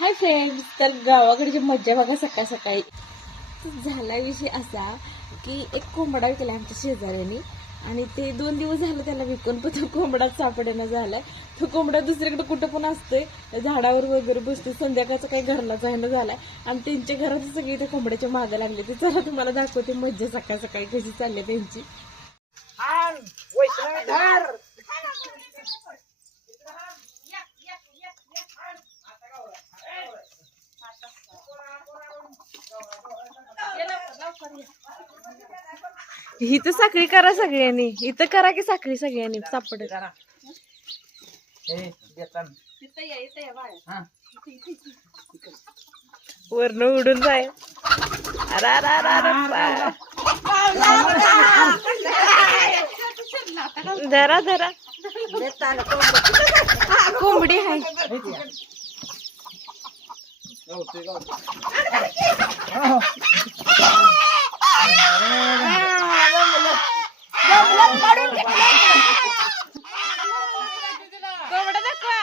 Hi friends, तर गावाकडची मज्जा बघा. सकाळ सकाळी झाला विषय असा की एक कोंबडा विकला आमच्या शेजाऱ्याने आणि ते 2 दिवस झाले त्याला विकून, पण तो कोंबडाच सापडेना झालाय. तो कोंबडा दुसरीकडे कुठं पण असतोय, झाडावर वगैरे बसतो. संध्याकाळचा काही घरला जायला झालाय आणि त्यांच्या घरात सगळी त्या कोंबड्याच्या मागे लागले. ते चला तुम्हाला दाखवते मज्जा सकाळ सकाळी कशी चालली त्यांची. इथं साखळी करा सगळ्यांनी, इथं करा की साखळी सगळ्यांनी सापड. वरन उडून जाय. धरा धरा, कोंबडी आहे. कोंबडा दाखवा.